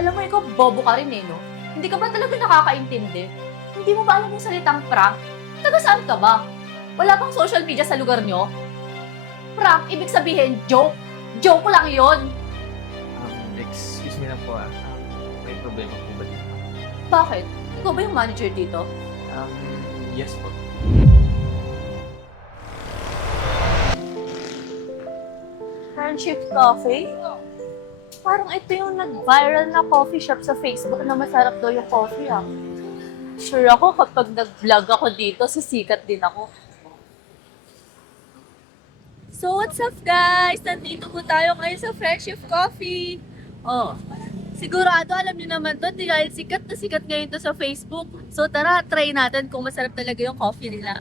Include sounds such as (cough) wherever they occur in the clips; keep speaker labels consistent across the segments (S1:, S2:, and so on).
S1: Alam mo, ikaw bobo ka rin eh, no? Hindi ka ba talaga nakakaintindi? Hindi mo ba alam yung salitang prank? Taga saan ka ba? Wala pang social media sa lugar nyo? Prank, ibig sabihin, joke. Joke lang yon.
S2: Um, excuse me lang po ah. Um, may problema po ba dito?
S1: Bakit? Ikaw ba yung manager dito?
S2: Um, yes po.
S1: Friendship Coffee? Parang ito yung nag-viral na coffee shop sa Facebook na masarap daw yung coffee ah. Sure ako kapag nag-vlog ako dito, sisikat din ako. So what's up guys? Nandito po tayo ngayon sa Friendship Coffee. Oh, sigurado alam niyo naman to, di dahil sikat na sikat ngayon to sa Facebook. So tara, try natin kung masarap talaga yung coffee nila.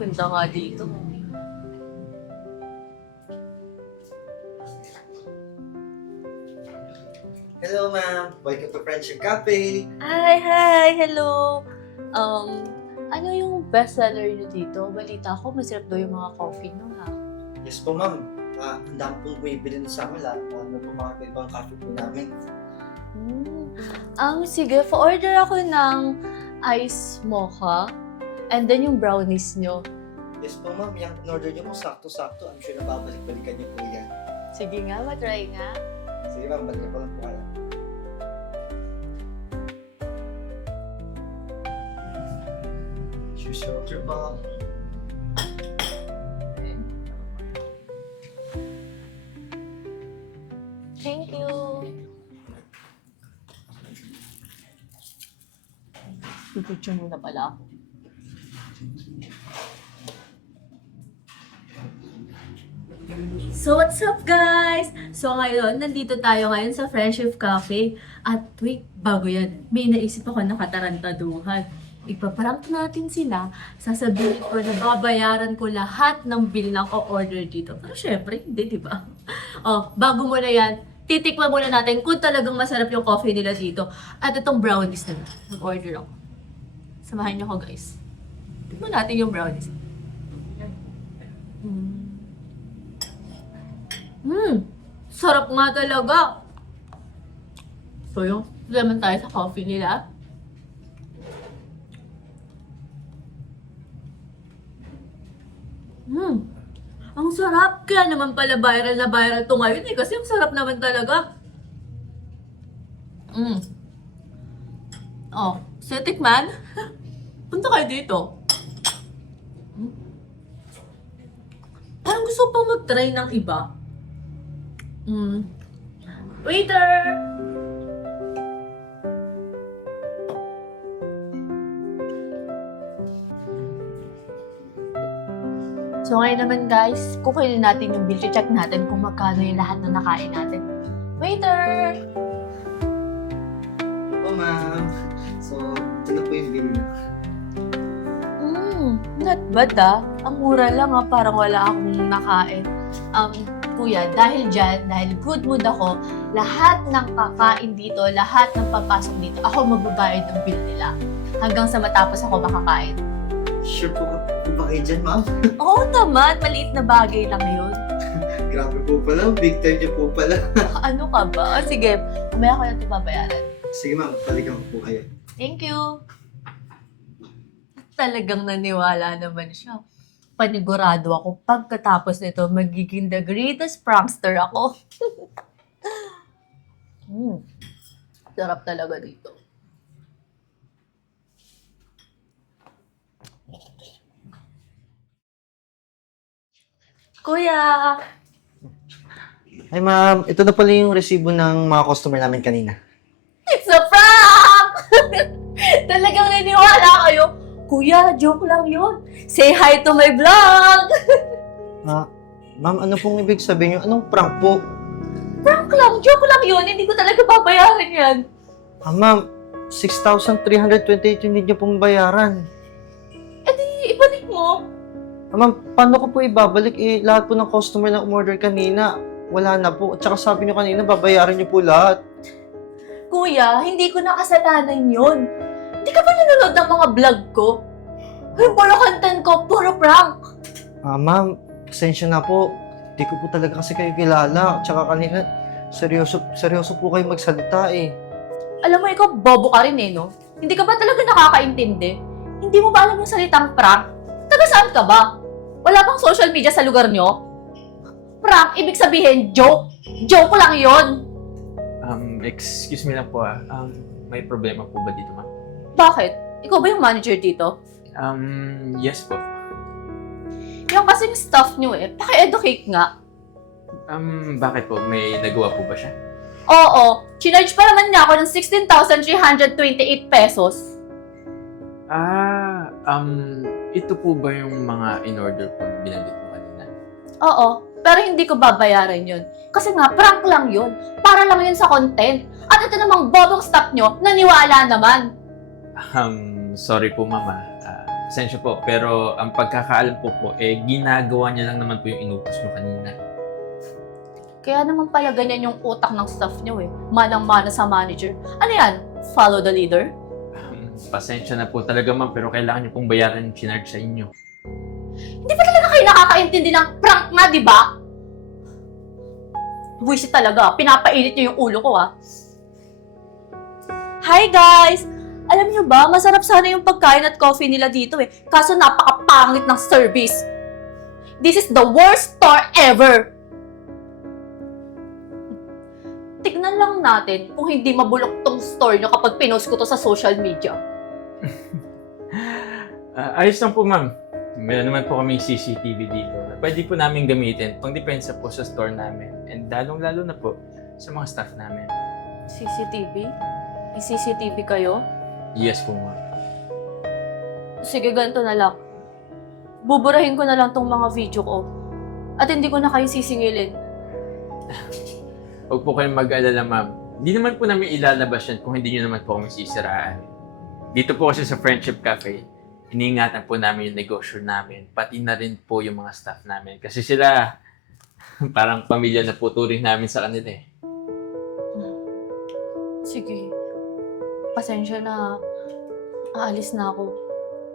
S1: Ganda nga dito.
S3: Hello, ma'am. Welcome to Friendship Cafe.
S1: Hi, hi, hello. Um, ano yung bestseller niyo dito? Balita ko, masarap daw yung mga coffee nyo, ha?
S3: Yes po, ma'am. Ah, ang dami pong bumibili sa amin lahat. Ano po mga ibang cafe po namin.
S1: Hmm. Um, sige, pa-order ako ng ice mocha and then yung brownies nyo.
S3: Yes po, ma'am. Yung in-order niyo po, sakto-sakto. I'm sure na babalik-balikan niyo po yan.
S1: Sige nga, matry nga.
S3: Sige, ma'am. Balik ko lang po kayo. Choose your order po.
S1: Thank you. Pipicture muna pala ako. So what's up guys? So ngayon, nandito tayo ngayon sa Friendship Cafe. At wait, bago yan, may naisip ako na katarantaduhan. Ipaprank natin sila, sasabihin ko na babayaran ko lahat ng bill ng o-order dito. Pero syempre, hindi, di ba? Oh, bago mo na yan, titikman muna natin kung talagang masarap yung coffee nila dito. At itong brownies nila. Nag-order ako. Samahan niyo ko guys. Tikman natin yung brownies. Mm. Mm. Sarap nga talaga. So yung lemon tayo sa coffee nila. Mm. Ang sarap. Kaya naman pala viral na viral to ngayon eh. Kasi ang sarap naman talaga. Mm. Oh, so tikman. (laughs) Punta kayo dito. Mm. Parang gusto pang mag-try ng iba. Mm. Waiter! So ngayon naman guys, kukunin natin yung bill. Check natin kung magkano yung lahat na nakain natin. Waiter!
S3: Po, ma'am. So, ito na po yung bill niyo.
S1: Mm, not bad ah. Ang mura lang ah, parang wala akong nakain. Um, kuya, dahil dyan, dahil good mood ako, lahat ng kakain dito, lahat ng papasok dito, ako magbabayad ng bill nila. Hanggang sa matapos ako makakain.
S3: Sure po, po ba kayo dyan, ma'am? (laughs)
S1: Oo naman, maliit na bagay lang yun.
S3: Grabe po pala. Big time niyo po pala. (laughs)
S1: ano ka ba? O sige, kumaya ko ito babayaran.
S3: Sige, ma'am. Balikan ko po kayo.
S1: Thank you. Talagang naniwala naman siya. Panigurado ako pagkatapos nito magiging the greatest prankster ako. (laughs) mm. Sarap talaga dito. Kuya!
S3: Hi, ma'am. Ito na pala yung resibo ng mga customer namin kanina.
S1: It's a prank! (laughs) Talagang naniwala kayo. Kuya, joke lang yun. Say hi to my vlog! (laughs)
S3: Ah, ma'am, ano pong ibig sabihin niyo? Anong prank po?
S1: Prank lang, joke lang yun. Hindi ko talaga babayaran yan.
S3: Ah, ma'am, 6,328 yung need niyo pong bayaran.
S1: Eh di, ibalik mo.
S3: Ah, ma'am, paano ko po ibabalik? Eh, lahat po ng customer na umorder kanina, wala na po. At saka sabi niyo kanina, babayaran niyo po lahat.
S1: Kuya, hindi ko nakasalanan yun. Hindi ka ba nanonood ng mga vlog ko? Yung puro content ko, puro prank.
S3: Ah, ma'am, pasensya na po. Di ko po talaga kasi kayo kilala. Tsaka kanina, seryoso, seryoso po kayo magsalita eh.
S1: Alam mo, ikaw, bobo ka rin eh, no? Hindi ka ba talaga nakakaintindi? Hindi mo ba alam yung salitang prank? Taga saan ka ba? Wala bang social media sa lugar nyo? Prank, ibig sabihin, joke. Joke lang yon.
S2: Um, excuse me lang po ah. Um, may problema po ba dito, ma'am?
S1: Bakit? Ikaw ba yung manager dito?
S2: Um, yes po.
S1: Yung kasing staff nyo eh, paki-educate nga.
S2: Um, bakit po? May nagawa po ba siya?
S1: Oo, chinarge pa naman niya ako ng 16,328 pesos.
S2: Ah, um, ito po ba yung mga in-order po na binanggit mo kanina?
S1: Oo, pero hindi ko babayaran yun. Kasi nga, prank lang yun. Para lang yun sa content. At ito namang bobong staff nyo, naniwala naman.
S2: Um, sorry po, mama. Ah, pasensya po, pero ang pagkakaalam po po, eh, ginagawa niya lang naman po yung inutos mo kanina.
S1: Kaya naman pala ganyan yung utak ng staff nyo eh. Manang-mana sa manager. Ano yan? Follow the leader?
S2: Um, pasensya na po talaga, ma'am, pero kailangan niyo pong bayaran yung chinarge sa inyo.
S1: Hindi ba talaga kayo nakakaintindi ng prank nga, di ba? Buwisit talaga. Pinapainit niyo yung ulo ko, ah. Hi, guys! Alam niyo ba, masarap sana yung pagkain at coffee nila dito eh. Kaso napakapangit ng service. This is the worst store ever! Tignan lang natin kung hindi mabulok tong store nyo kapag pinost ko to sa social media. (laughs)
S2: Ah, ayos lang po, ma'am. Meron naman po kami CCTV dito. Pwede po namin gamitin pang depensa po sa store namin. And lalong-lalo na po sa mga staff namin.
S1: CCTV? May CCTV kayo?
S2: Yes po, ma'am.
S1: Sige, ganito na lang. Buburahin ko na lang tong mga video ko. At hindi ko na kayo sisingilin.
S2: Huwag po kayong mag-alala, ma'am. Hindi naman po namin ilalabas yan kung hindi nyo naman po kami sisiraan. Dito po kasi sa Friendship Cafe, iniingatan po namin yung negosyo namin, pati na rin po yung mga staff namin. Kasi sila, (laughs) parang pamilya na po turing namin sa kanila eh.
S1: Sige. Pasensya na. Aalis na ako.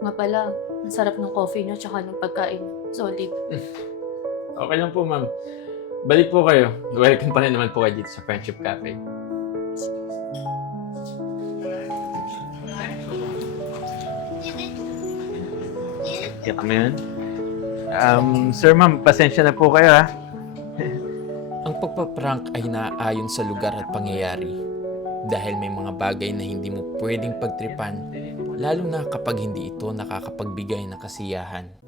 S1: Nga pala, ang sarap ng coffee niyo tsaka ng pagkain. Solid. (laughs)
S2: Okay lang po, ma'am. Balik po kayo. Welcome pa rin naman po kayo dito sa Friendship Cafe. Kaya kami yun? Um, sir, ma'am, pasensya na po kayo, ha?
S4: Ang pagpaprank ay naaayon sa lugar at pangyayari dahil may mga bagay na hindi mo pwedeng pagtripan lalo na kapag hindi ito nakakapagbigay ng kasiyahan.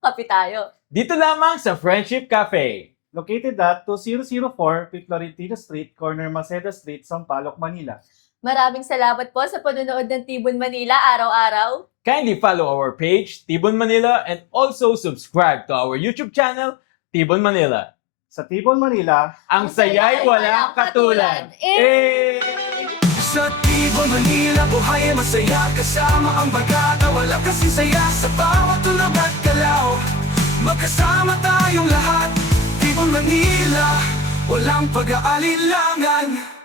S1: Kape tayo.
S2: Dito lamang sa Friendship Cafe.
S5: Located at 2004 Florentino Street, corner Maceda Street, Sampaloc, Manila.
S1: Maraming salamat po sa panonood ng Tibon Manila araw-araw.
S2: Kindly follow our page, Tibon Manila, and also subscribe to our YouTube channel, Tibon Manila.
S5: Sa Tibon, Manila,
S2: Ang saya'y walang katulad. Eh!
S6: Sa Tibo, Manila, buhay ay masaya. Kasama ang bagata, wala kasi saya. Sa bawat tulog at galaw Magkasama tayong lahat. Tibo, Manila, Walang pag-aalilangan